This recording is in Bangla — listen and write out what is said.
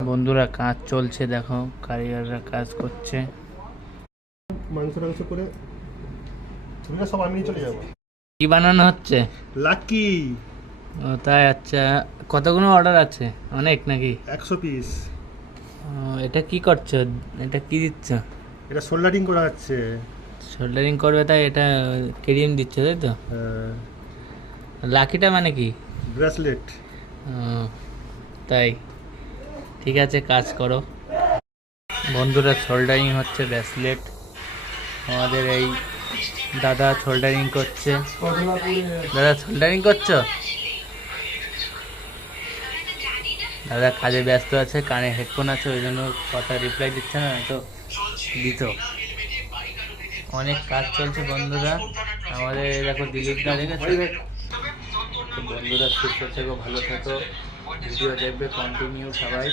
বন্ধুরা কাজ চলছে, দেখো কারিগররা কাজ করছে। মাংস টাংস করে ছবিটা সব আমি চলে যাবো। কি বানানো হচ্ছে? লাকি ও তাই, আচ্ছা। কতগুলো অর্ডার আছে? অনেক নাকি? 100 পিস। ও, এটা কি করছো? এটা কি দিচ্ছ? এটা সোল্ডারিং করা হচ্ছে। সোল্ডারিং করবে তাই এটা ক্রিম দিচ্ছ, তাই তো? লাকিটা মানে কি? ব্রেসলেট। ও, তাই, ঠিক আছে, কাজ করো। বন্ধুরা সোল্ডারিং হচ্ছে ব্রেসলেট। আমাদের এই দাদা সোল্ডারিং করছে। দাদা সোল্ডারিং করছো? দাদা কাজে ব্যস্ত আছে, কানে হেডফোন আছে, ওই জন্য কথা রিপ্লাই দিচ্ছে না, তো দিত। অনেক কাজ চলছে বন্ধুরা। আমাদের দেখো দিলীপ দা দেখেছো তো। বন্ধুরা সুস্থ থেকো, ভালো থেকো, ভিডিও দেখবে কন্টিনিউ সবাই।